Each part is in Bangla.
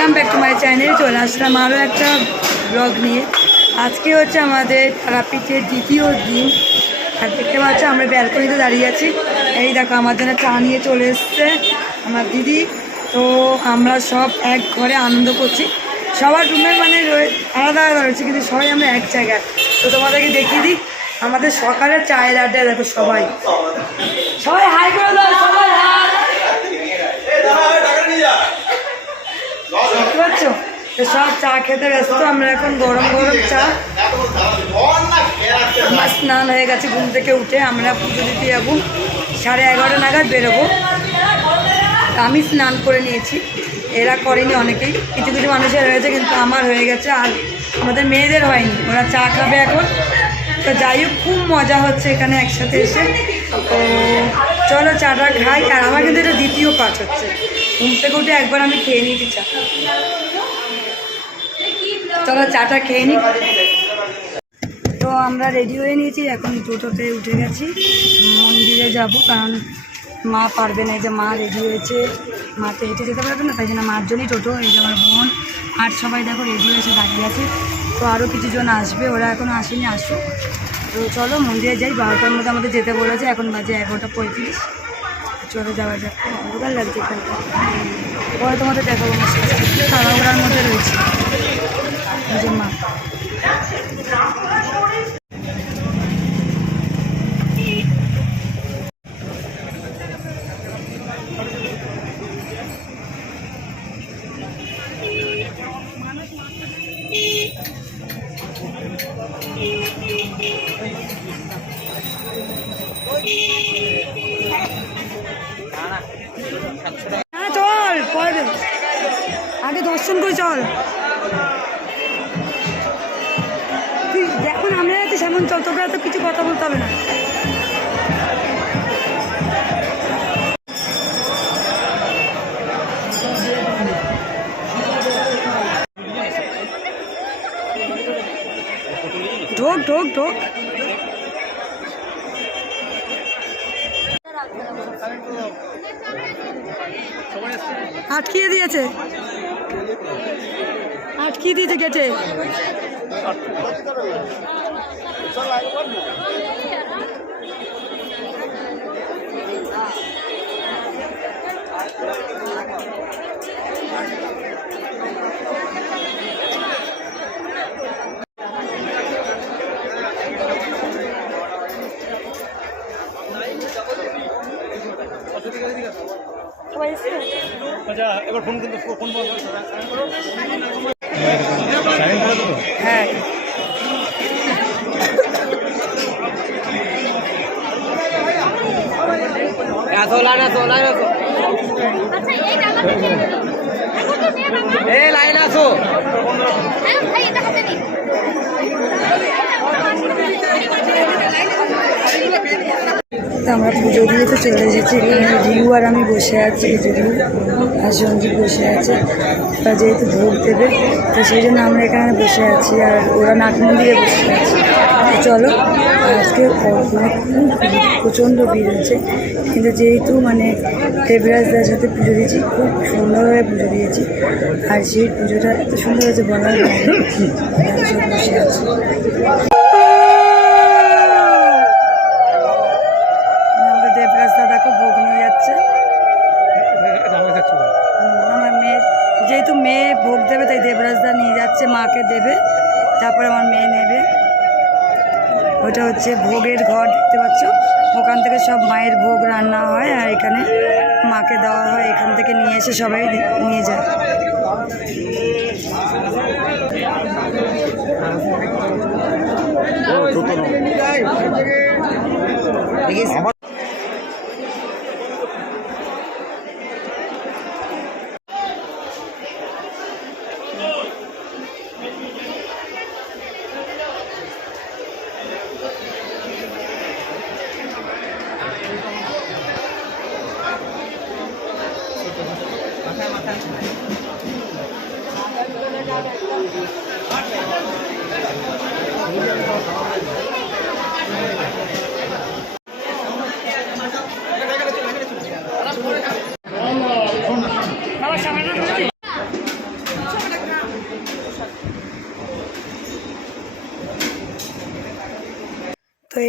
Welcome back to my channel. চলে আসলাম আরও একটা ব্লগ নিয়ে। আজকে হচ্ছে আমাদের তারাপীঠের দ্বিতীয় দিন। আর দেখতে পাচ্ছ আমরা ব্যালকনিতে দাঁড়িয়ে আছি। এই দেখো আমার জন্য চা নিয়ে চলে এসছে আমার দিদি। তো আমরা সব এক ঘরে আনন্দ করছি। সবার রুমে মানে আলাদা আলাদা রয়েছে, কিন্তু সবাই আমরা এক জায়গায়। তো তোমাদেরকে দেখিয়ে দিই আমাদের সকালের চায়ের আড্ডায়। দেখো সবাই সবাই হাই করে দাও, সবাই হাই। দেখতে পাচ্ছ সব চা খেতে ব্যস্ত। আমরা এখন গরম গরম চা। আমার স্নান হয়ে গেছে, ঘুম থেকে উঠে আমরা পুজো দিতে যাবো। 11:30 নাগাদ বেরোবো। আমি স্নান করে নিয়েছি, এরা করেনি অনেকেই, কিছু কিছু মানুষের হয়েছে, কিন্তু আমার হয়ে গেছে। আর আমাদের মেয়েদের হয়নি, ওরা চা খাবে এখন। তো যাই হোক, খুব মজা হচ্ছে এখানে একসাথে এসে। তো চলো চাটা খাই। আর আমার কিন্তু এটা দ্বিতীয় কাজ হচ্ছে, ঘুম থেকে উঠে একবার আমি খেয়ে নিয়েছি চা। চলো চাটা খেয়ে নিই। তো আমরা রেডি হয়ে নিয়েছি, এখন টোটোতে উঠে গেছি, মন্দিরে যাব। কারণ মা পারবে না, এই যে মা রেডি হয়েছে, মা তো হেঁটে যেতে পারবে না, তাই জন্য মার জন্যই টোটো। এই যে আমার বোন আর সবাই দেখো রেডি হয়েছে দাঁড়িয়ে আছে। তো আরও কিছুজন আসবে, ওরা এখনও আসেনি, আসুক। তো চলো মন্দিরে যাই। 12টার মধ্যে আমাদের যেতে বলেছে, এখন বাজে 11:35। চলে যাওয়া যাক। ভালো লাগছে এখানটা। পরে তোমাদের দেখাবো আমার সাথে তাড়াহুড়ার মধ্যে রয়েছে। এই যে মা চল, পরে আগে দর্শন করে চল। তুই যখন আমরা যাচ্ছি সেমন চল, তোকে এত কিছু কথা বলতে হবে না। ঢোক ঢোক ঢোক। আটকিয়ে দিয়েছে, আটকিয়ে দিয়েছে গেটে। এবার ফোন কিন্তু ফোন বন্ধ। হ্যাঁ লাইন আসো। আমরা পুজো দিয়ে তো চলে এসেছি। এখানে রিউ আর আমি বসে আছি, রিউ আর সঞ্জীব বসে আছে। তা যেহেতু ভোগ দেবে, তো সেই জন্য আমরা এখানে বসে আছি, আর ওরা নাট মন্দিরে বসে আছে। চলো, আজকে মানে খুব প্রচণ্ড ভিড় হয়েছে, কিন্তু যেহেতু মানে দেবরাজদার সাথে পুজো দিয়েছি, খুব সুন্দরভাবে পুজো দিয়েছি। আর সেই পুজোটা এত সুন্দর হয়েছে বলার বাইরে। বসে আছে আমার মেয়ে, যেহেতু মেয়ে ভোগ দেবে তাই দেবরাজদা নিয়ে যাচ্ছে, মাকে দেবে, তারপরে আমার মেয়ে নেবে। ওটা হচ্ছে ভোগের ঘর, দেখতে পাচ্ছ। ওখান থেকে সব মায়ের ভোগ রান্না হয়, আর এখানে মাকে দেওয়া হয়। এখান থেকে নিয়ে এসে সবাই নিয়ে যায়।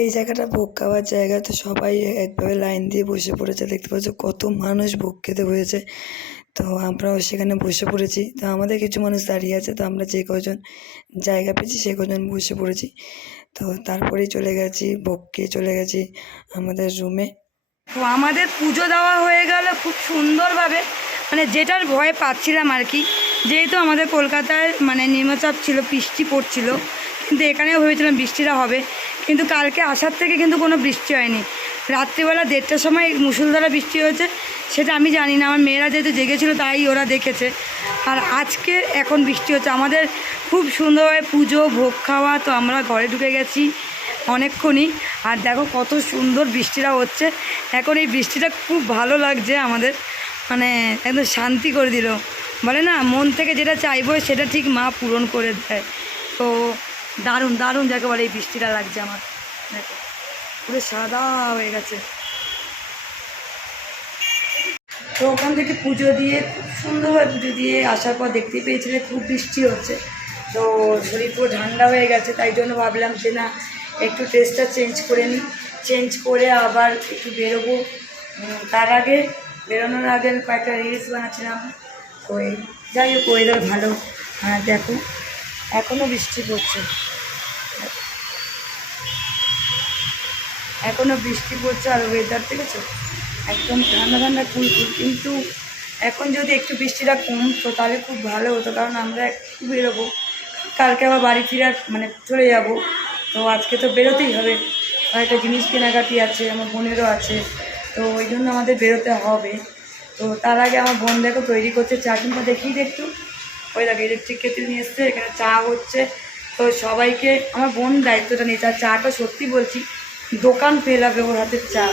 এই জায়গাটা ভোগ খাওয়ার জায়গা, তো সবাই একভাবে লাইন দিয়ে বসে পড়েছে। দেখতে পাচ্ছ কত মানুষ ভোগ খেতে হয়েছে। তো আমরাও সেখানে বসে পড়েছি। তো আমাদের কিছু মানুষ দাঁড়িয়ে আছে, তো আমরা যে কজন জায়গা পেয়েছি সে কজন বসে পড়েছি। তো তারপরেই চলে গেছি, ভোগ খেয়ে চলে গেছি আমাদের রুমে। তো আমাদের পুজো দেওয়া হয়ে গেল খুব সুন্দরভাবে, মানে যেটার ভয় পাচ্ছিলাম আর কি, যেহেতু আমাদের কলকাতায় মানে নিম্নচাপ ছিল, বৃষ্টি পড়ছিল, কিন্তু এখানেও ভেবেছিলাম বৃষ্টিটা হবে, কিন্তু কালকে আসার থেকে কিন্তু কোনো বৃষ্টি হয়নি। রাত্রিবেলা 1:30টার সময় মুষলধারা বৃষ্টি হয়েছে, সেটা আমি জানি না, আমার মেয়েরা যেহেতু জেগেছিলো তাই ওরা দেখেছে। আর আজকে এখন বৃষ্টি হচ্ছে। আমাদের খুব সুন্দরভাবে পুজো ভোগ খাওয়া, তো আমরা ঘরে ঢুকে গেছি অনেকক্ষণই। আর দেখো কত সুন্দর বৃষ্টিটা হচ্ছে এখন। এই বৃষ্টিটা খুব ভালো লাগছে আমাদের, মানে একদম শান্তি করে দিল। বলে না, মন থেকে যেটা চাইবো সেটা ঠিক মা পূরণ করে দেয়। তো দারুণ দারুণ যাকে বলে এই বৃষ্টিটা লাগছে আমার। দেখো পুরো সাদা হয়ে গেছে। তো ওখান থেকে পুজো দিয়ে খুব সুন্দরভাবে পুজো দিয়ে আসার পর দেখতেই পেয়েছিলে খুব বৃষ্টি হচ্ছে। তো শরীর পুরো ঠান্ডা হয়ে গেছে, তাই জন্য ভাবলাম যে না একটু ড্রেসটা চেঞ্জ করে নিই, চেঞ্জ করে আবার একটু বেরোবো। তার আগে বেরোনোর আগে আমি কয়েকটা রিলস বানাচ্ছিলাম। তো যাই হোক ওয়েদার ভালো। হ্যাঁ দেখো এখনও বৃষ্টি পড়ছে, এখনও বৃষ্টি পড়ছে। আর ওয়েদার দেখেছো একদম ঠান্ডা ঠান্ডা কুলকুল। কিন্তু এখন যদি একটু বৃষ্টিটা কমতো তাহলে খুব ভালো হতো, কারণ আমরা একটু বেরোবো, কালকে আবার বাড়ি ফেরার মানে চলে যাব। তো আজকে তো বেরোতেই হবে, কয়েকটা জিনিস কেনাকাটি আছে, আমার বোনেরও আছে, তো ওই জন্য আমাদের বেরোতে হবে। তো তার আগে আমার বোন দেখো তৈরি করছে চা, কিন্তু দেখিয়ে একটু। ওই দেখো ইলেকট্রিক কেটলি নিয়ে এসছে, এখানে চা হচ্ছে। তো সবাইকে আমার বোন দায়িত্বটা নিয়েছে। আর চাটা সত্যি বলছি দোকান ফেল হবে ওর হাতের চা,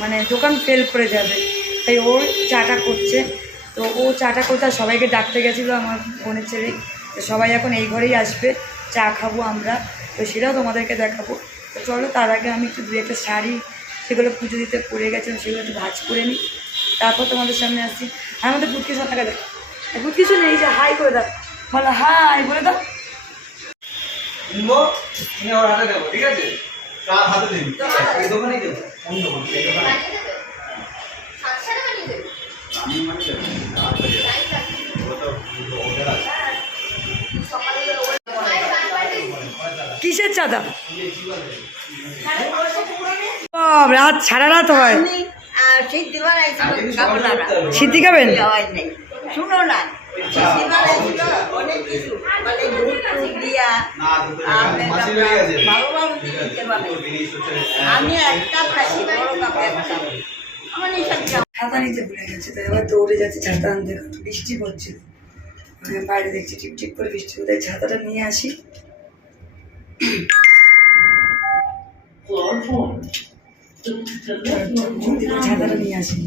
মানে দোকান ফেল করে যাবে, তাই ও চাটা করছে। তো ও চাটা করতে আর সবাইকে ডাকতে গেছিলো আমার বোনের ছেলে। তো সবাই এখন এই ঘরেই আসবে, চা খাবো আমরা, তো সেটাও তোমাদেরকে দেখাবো। তো চলো তার আগে আমি একটু 2-1টা শাড়ি সেগুলো পুজো দিতে পড়ে গেছিলাম, সেগুলো একটু ভাঁজ করে নিই, তারপর তোমাদের সামনে আসছি। আর আমাদের বুটকি সাঁতাকা দেখ, বুটকি শুনে এই যে হাই করে দাও, বলো হাই বলে দাও। ঠিক আছে কিসের চাঁদা? রাত সারা রাত হয়। সিদ্ধি খাবেন? শুনো না, আমি একটা ছাতা নিতে ভুলে গেছে, তাই আবার দৌড়ে যাচ্ছে ছাতা আনতে। বৃষ্টি পড়ছিল, বাইরে দেখছি টিপটিপ করে বৃষ্টি, কোথায় ছাতাটা নিয়ে আসি। ছাতাটা নিয়ে আসি।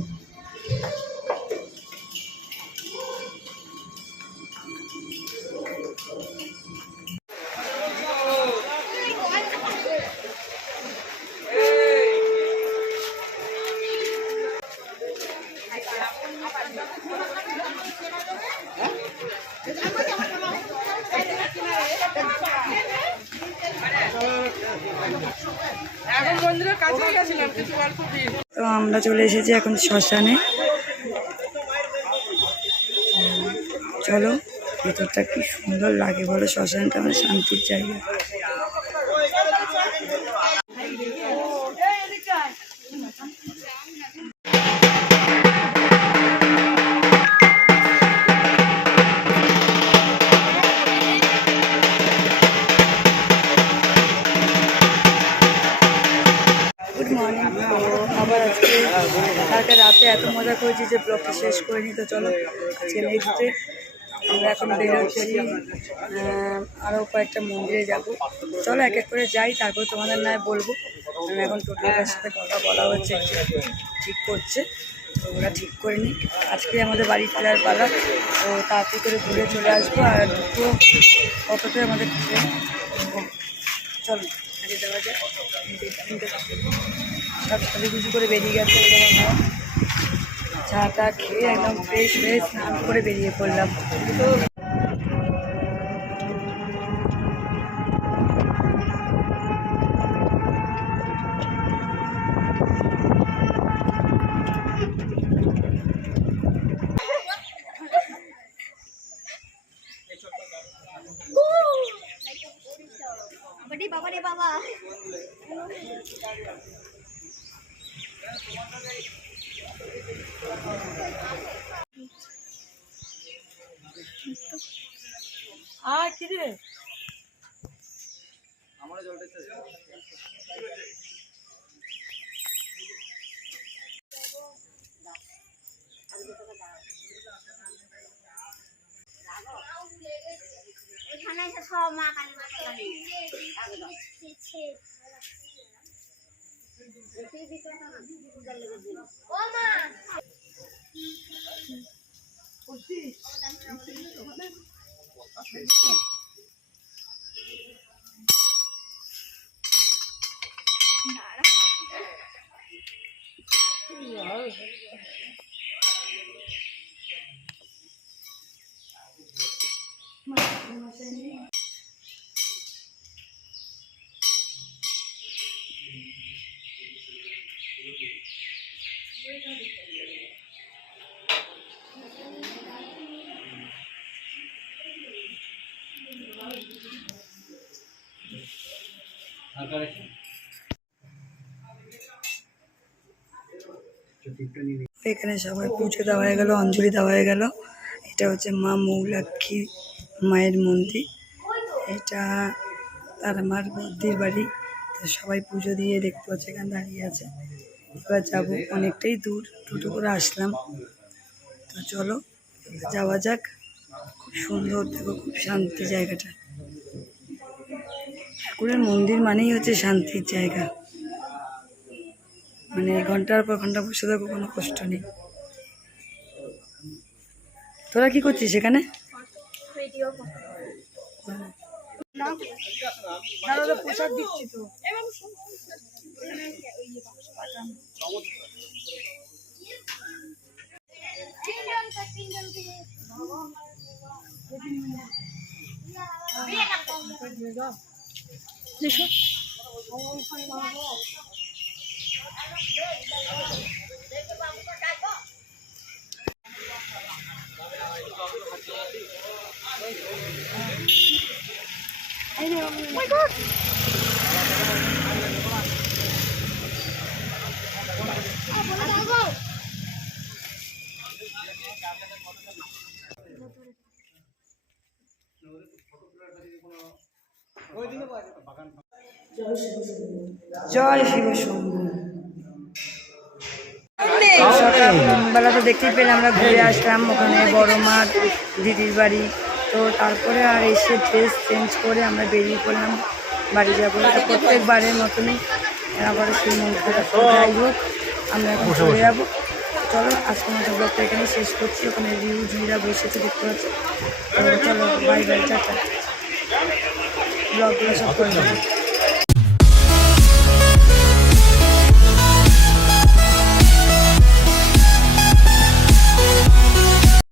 তো আমরা চলে এসেছি এখন শ্মশানে। চলো ভেতরটা কি সুন্দর লাগে বলো, শ্মশানটা আমার শান্তির জায়গা। Good morning. তো আবার আজকে কালকে রাতে এত মজা করেছি যে ব্লগটা শেষ করিনি। তো চলো আজকে নেক্সট ডে আমরা এখন বেরোচ্ছি, আরও কয়েকটা মন্দিরে যাব। চলো এক এক করে যাই, তারপর তোমাদের নয় বলবো। এখন টোটোটার সাথে কথা বলা হচ্ছে, ঠিক করছে, তো ওরা ঠিক করে নিক। আজকে আমাদের বাড়ি ফেরার পালা, তো তাড়াতাড়ি করে ঘুরে চলে আসবো। আর দুটো কতটাই আমাদের চলো আগে যাওয়া যায়। সব সাজুগুজু করে বেরিয়ে গেছে, চাটা খেয়ে একদম ফ্রেশ হয়ে স্নান করে বেরিয়ে পড়লাম। কি রে এখানে এসে সব মা কালী ও মা এখানে সবাই পুজো দেওয়া হয়ে গেল, অঞ্জলি দেওয়া হয়ে গেল। এটা হচ্ছে মা মৌলাক্ষী মায়ের মন্দির, এটা তার মার বদ্দির বাড়ি। তো সবাই পুজো দিয়ে দেখতে পাচ্ছে এখানে দাঁড়িয়ে আছে। এবার যাবো, অনেকটাই দূর, টোটো করে আসলাম। তো চলো যাওয়া যাক। খুব সুন্দর, দেখো খুব শান্তি জায়গাটা। ঠাকুরের মন্দির মানেই হচ্ছে শান্তির জায়গা, মানে ঘন্টার পর ঘন্টা বসে থাকো, কোনো কষ্ট নেই। তোরা কি করছিস এখানে? প্রসাদ দিচ্ছি তো। জয় শিব শম্ভু। সকালবেলা তো দেখতেই পেলে আমরা ঘুরে আসলাম, ওখানে বড় মার দিদির বাড়ি। তো তারপরে আর এসে ড্রেস চেঞ্জ করে আমরা বেরিয়ে পড়লাম বাড়ি যাবো। তো প্রত্যেকবারের মতনই আবার সেই মন্দিরটা, যাই হোক আমরা এখন চলে যাবো। চলো আজকের মতো ব্লগটা এখানে শেষ করছি। ওখানে রিউজিরা বসেছে দেখতে পাচ্ছি। তো চলো বাই বাই, টাটা। ব্লগগুলো সব করে